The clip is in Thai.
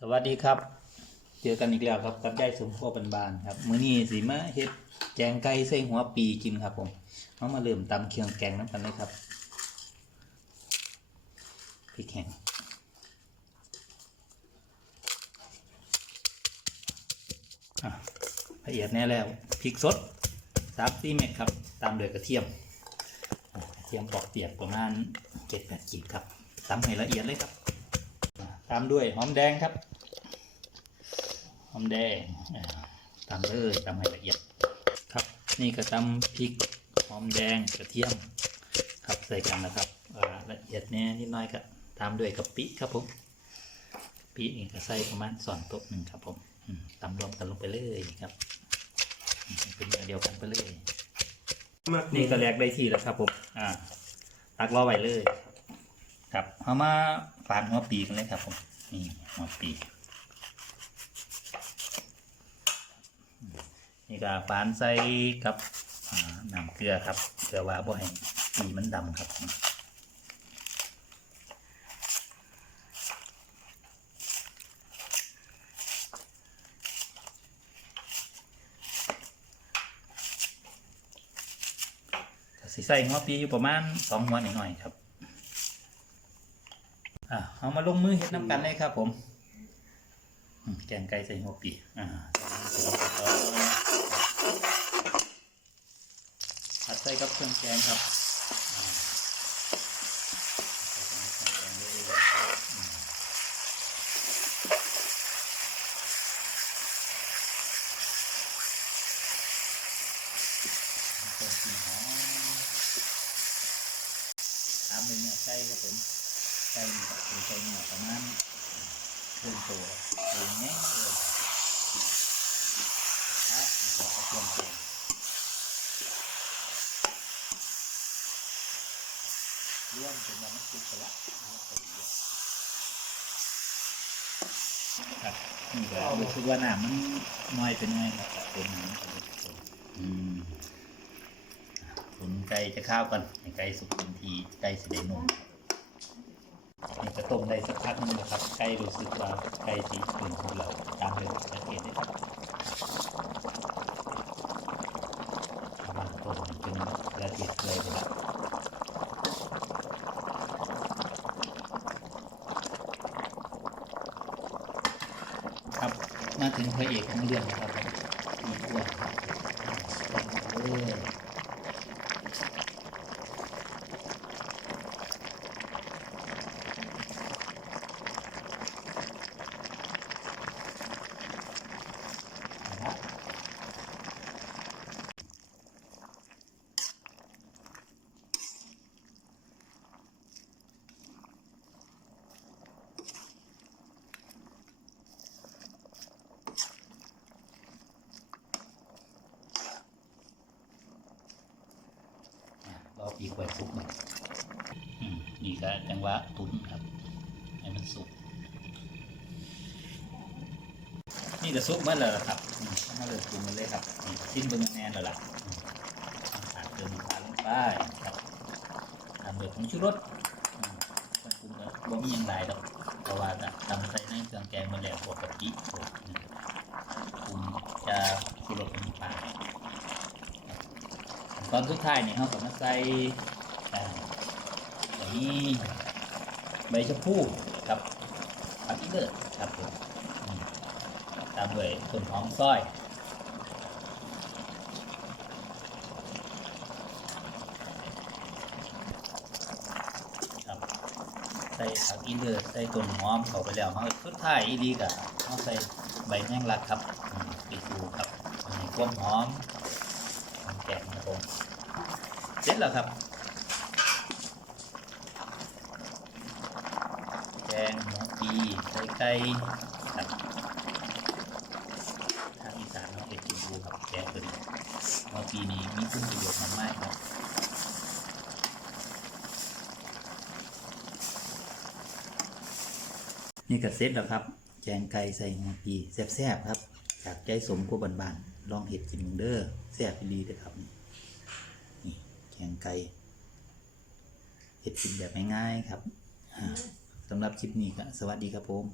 สวัสดีครับ เจอกันอีกแล้วครับกับยายสมโพบันบานครับมื้อนี้สิมาเฮ็ดแกงไก่ใส่หัวปีกินครับผมเอามาเริ่มตำเครื่องแกงน้ำกันเลยครับพริกแห้งละเอียดแน่แล้วพริกสดสามสี่เม็ดครับ ตามด้วยกระเทียมกระเทียมปอกเปียกประมาณเจ็ดแปดกีบครับตำให้ละเอียดเลยครับามด้วยหอมแดงครับ หอมแดงอ่าตามเลยตามให้ละเอียดครับ นี่ก็ตำพริกหอมแดงกระเทียมครับใส่กันนะครับอ่าละเอียดแน่นิดหน้อยก็ตามด้วยกะปิครับผมกะปินี่ก็ใส่ประมาณสองโต๊ะหนึ่งครับผมอืมตำรวมกันลงไปเลยครับอืมเป็นเดียวกันไปเลยนี่ก็แลกได้ที่แล้วครับผมอ่าตักรอไว้เลย ครับเอามาฝานหัวปีกันเลยครับผมนี่หัวปีนี่ก็ฝานใส่กับน้ำเกลือครับเพื่อว่าบ่ให้ปีมันดำครับสิใส่หัวปีอยู่ประมาณสองหัวหน่อยๆครับ อะเอามาลงมือเฮ็ดน้ำกันเลยครับผม แกงไก่ใส่หัวปีอ่าผัดใส่กับเครื่องแกงครับอ่าเองเลยอืมเครื่หอมตามด้วยเนื้อไก่ครับผม ไก่นี่ก็คือไก่เนื้อประมาณครึ่งตัวตัวง่ายเลยครับขอกระเทียมเจียวร่วมเป็นน้ำซุปไปละแล้วก็เยอะครับนี่ก็รู้สึกว่าหน้ำมันน้อยเป็นไงครับเป็นน้ำอืมตุ๋นไก่จะข้าวกันไก่สุกทันทีไก่สิได้นุ่ม นี่จะต้มได้สักพักหนึงนะครับใกล้รู้สึกว่าใกล้สีอื่นของเราตามเลยสังเกตได้ครับประมาณต้มจนละเอียดเลยไปแล้วครับมาถึงพระเอกของเรื่องนะครับมีอ้วนครับเออ อะรอปีก ไว้สุกหน่อยอืมนี่ก็จังหวะตุ๋นครับ ให้มันสุก นี่ก็สุกมื่อแล้วครับมาเริ่มปรุงกันเลยครับชิ้นเบิ้งแน่นแล้วล่ะอืมขาดเติมขาลงไปครับตามด้วยผงชูรสอืมเครื่องปรุงก็บ่มีหยังหลายดอกเพราะว่าจะทำใส่ในเครื่องแกงมาแล้วพวกกะปรุงจะชูรสน้ำปลา ตอนสุดท้ายเนี่ยเขาก็มาใส่อ่ใบใบชะพูกับผักอีเลิศครับผมอืมตามด้วยต้นหอมซอยครับใส่ผักอีเลิศใส่ต้นหอมเข้าไปแล้วเขาสุดท้ายอีดีกับเขาใส่ใบแมงลักครับอืมไปดูครับมีความหอม แกงครับผมเสร็จแล้วครับแกงหมูปีใส่ไก่ครับทางอีสานเราเอ็ดกินดูครับแกงตัวนี้หมูปีนี้มีคุณประโยชน์มากๆครับนี่ก็เสร็จแล้วครับแกงไก่ใส่หัวปีแซ่บๆครับ จากใจสมกับบานๆ ลองเห็ดกินมึงเด้อแซ่บดีเด้อครับนี่นี่แกงไก่เห็ดกินแบบง่ายๆครับสำหรับคลิปนี้ก็สวัสดีครับผม